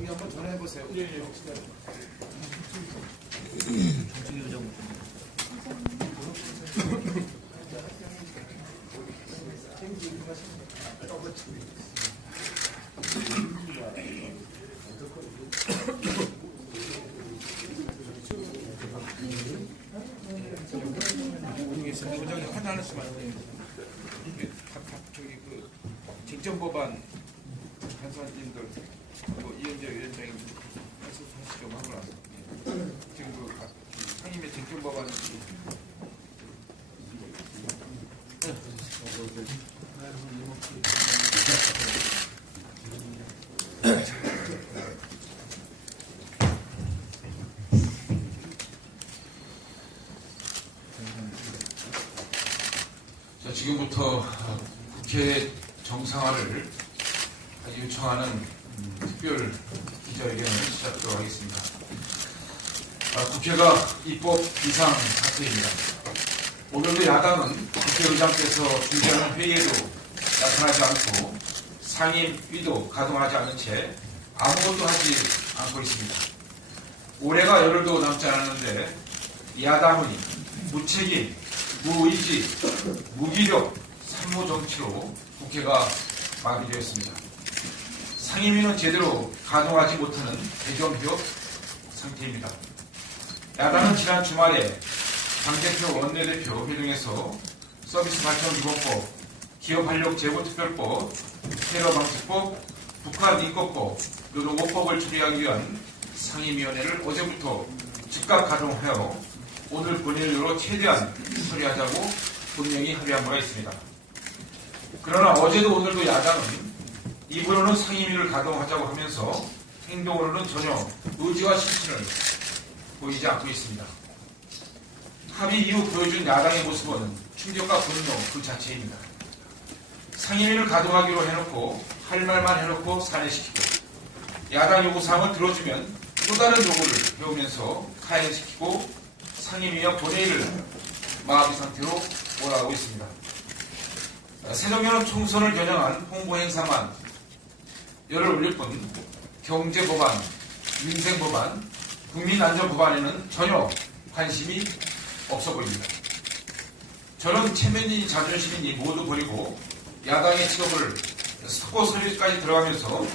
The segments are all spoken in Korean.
정리 한번 전화해보세요. 예, 예. 모르겠어요. 소장이 하나는 수만 저기 그 쟁점법안 간사님들 그리고 이현재 위원장이 사실 좀 하고 나서 지금 그 상임위 쟁점법안이 자, 지금부터 국회 정상화를 요청하는 특별 기자회견을 시작하도록 하겠습니다. 국회가 입법 비상 사태입니다. 오늘도 야당은 국회의장께서 중재하는 회의에도 나타나지 않고 상임위도 가동하지 않은 채 아무것도 하지 않고 있습니다. 올해가 열흘도 남지 않았는데 야당의 무책임, 무의지, 무기력, 산무정치로 국회가 마비되었습니다. 상임위는 제대로 가동하지 못하는 대경비업 상태입니다. 야당은 지난 주말에 당대표 원내대표 회동에서 서비스 발전 기본법, 기업활력 제고특별법, 테러방지법, 북한인권법, 노동법을 처리하기 위한 상임위원회를 어제부터 즉각 가동하여 오늘 본회의로 최대한 처리하자고 분명히 합의한 바가 있습니다. 그러나 어제도 오늘도 야당은 입으로는 상임위를 가동하자고 하면서 행동으로는 전혀 의지와 실천을 보이지 않고 있습니다. 합의 이후 보여준 야당의 모습은 충격과 분노 그 자체입니다. 상임위를 가동하기로 해놓고 할 말만 해놓고 산회시키고 야당 요구사항을 들어주면 또 다른 요구를 배우면서 가행시키고 상임위와 본회의를 마비 상태로 몰아가고 있습니다. 새정년 총선을 겨냥한 홍보 행사만 열을 올릴 뿐 경제법안, 민생법안, 국민안전법안에는 전혀 관심이 없어 보입니다. 저는 체면이 자존심이니 모두 버리고 야당의 직업을 사고 서류까지 들어가면서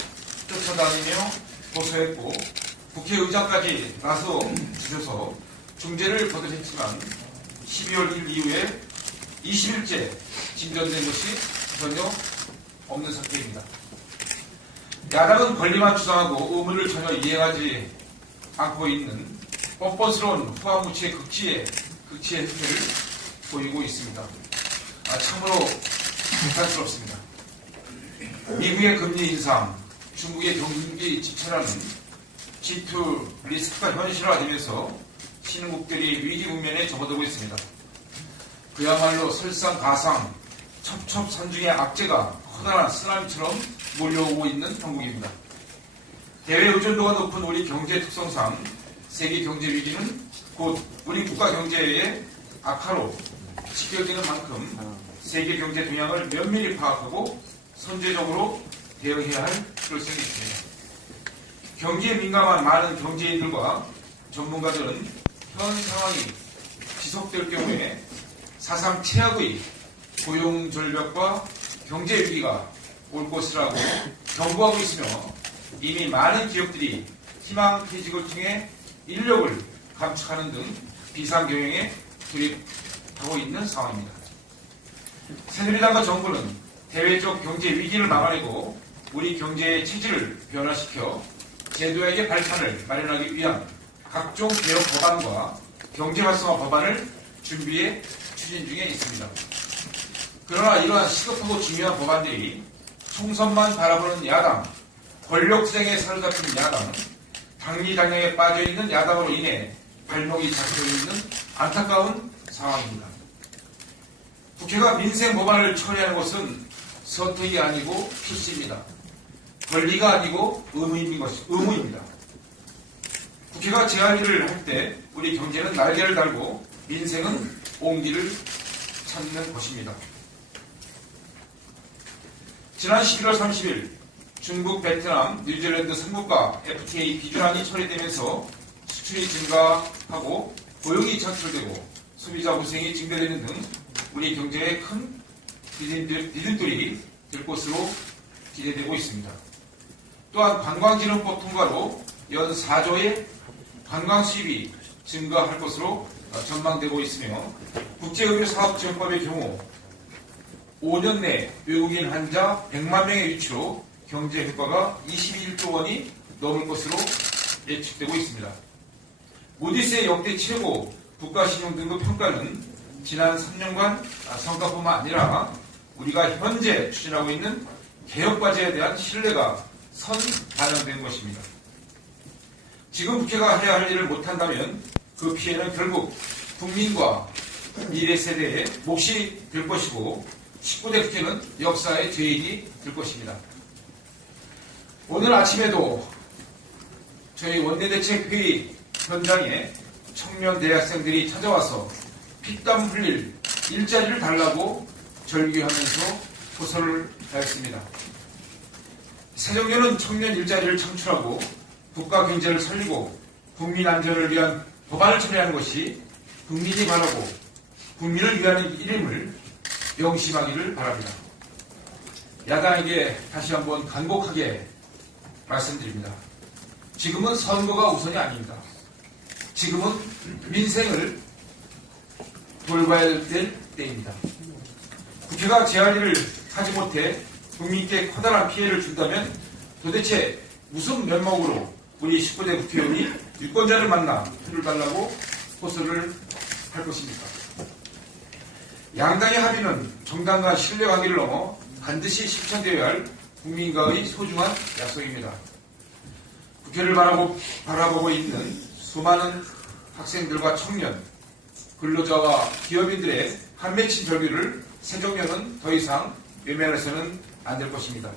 쫓아다니며 고소했고 국회의장까지 나서 주셔서 중재를 거듭했지만 12월 1일 이후에 20일째 진전된 것이 전혀 없는 상태입니다. 야당은 권리만 주장하고 의무를 전혀 이행하지 않고 있는 뻔뻔스러운 후한무치의 극치의 행태를 보이고 있습니다. 참으로 비판스럽습니다. 미국의 금리 인상, 중국의 경기 집체라는 G2 리스크가 현실화되면서 신흥국들이 위기 국면에 접어들고 있습니다. 그야말로 설상가상, 첩첩산중의 악재가 커다란 쓰나미처럼 몰려오고 있는 형국입니다. 대외 의존도가 높은 우리 경제 특성상 세계 경제 위기는 곧 우리 국가 경제의 악화로 직결되는 만큼 세계 경제 동향을 면밀히 파악하고 선제적으로 대응해야 할 필요성이 있습니다. 경기에 민감한 많은 경제인들과 전문가들은 현 상황이 지속될 경우에 사상 최악의 고용절벽과 경제위기가 올 것이라고 경고하고 있으며 이미 많은 기업들이 희망퇴직을 통해 인력을 감축하는 등 비상경영에 돌입하고 있는 상황입니다. 새누리당과 정부는 대외적 경제 위기를 막아내고 우리 경제의 체질을 변화시켜 제도에게 발판을 마련하기 위한 각종 개혁 법안과 경제활성화 법안을 준비해 추진 중에 있습니다. 그러나 이러한 시급하고 중요한 법안들이 총선만 바라보는 야당, 권력투쟁에 사로잡힌 야당, 당리당략에 빠져있는 야당으로 인해 발목이 잡혀있는 안타까운 상황입니다. 국회가 민생 법안을 처리하는 것은 선택이 아니고 필수입니다. 권리가 아니고 의무입니다. 국회가 제안일을 할 때 우리 경제는 날개를 달고 민생은 옹기를 찾는 것입니다. 지난 11월 30일 중국, 베트남, 뉴질랜드 3국가 FTA 비준안이 처리되면서 수출이 증가하고 고용이 창출되고 소비자 후생이 증대되는 등 우리 경제에 큰 디딤돌이 될 것으로 기대되고 있습니다. 또한 관광진흥법 통과로 연 4조의 관광 수입이 증가할 것으로 전망되고 있으며 국제의료사업지원법의 경우 5년 내 외국인 환자 100만 명의 유치로 경제 효과가 21조 원이 넘을 것으로 예측되고 있습니다. 모디스의 역대 최고 국가신용등급 평가는 지난 3년간 성과뿐만 아니라 우리가 현재 추진하고 있는 개혁과제에 대한 신뢰가 반영된 것입니다. 지금 국회가 해야 할 일을 못한다면 그 피해는 결국 국민과 미래 세대의 몫이 될 것이고 19대 국회는 역사의 죄인이 될 것입니다. 오늘 아침에도 저희 원내대책회의 현장에 청년 대학생들이 찾아와서 피땀 흘릴 일자리를 달라고 절규하면서 호소를 하였습니다. 새정년은 청년 일자리를 창출하고 국가 경제를 살리고 국민 안전을 위한 법안을 처리하는 것이 국민이 바라고 국민을 위하는 일임을 명심하기를 바랍니다. 야당에게 다시 한번 간곡하게 말씀드립니다. 지금은 선거가 우선이 아닙니다. 지금은 민생을 돌봐야 될 때입니다. 국회가 제 할 일을 하지 못해 국민께 커다란 피해를 준다면 도대체 무슨 면목으로 우리 19대 국회의원이 유권자를 만나 표를 달라고 호소를 할 것입니까? 양당의 합의는 정당과 신뢰관계를 넘어 반드시 실천되어야 할 국민과의 소중한 약속입니다. 국회를 바라보고 있는 수많은 학생들과 청년, 근로자와 기업인들의 한 맺힌 절규를 새정년은 더 이상 외면해서는 안 될 것입니다.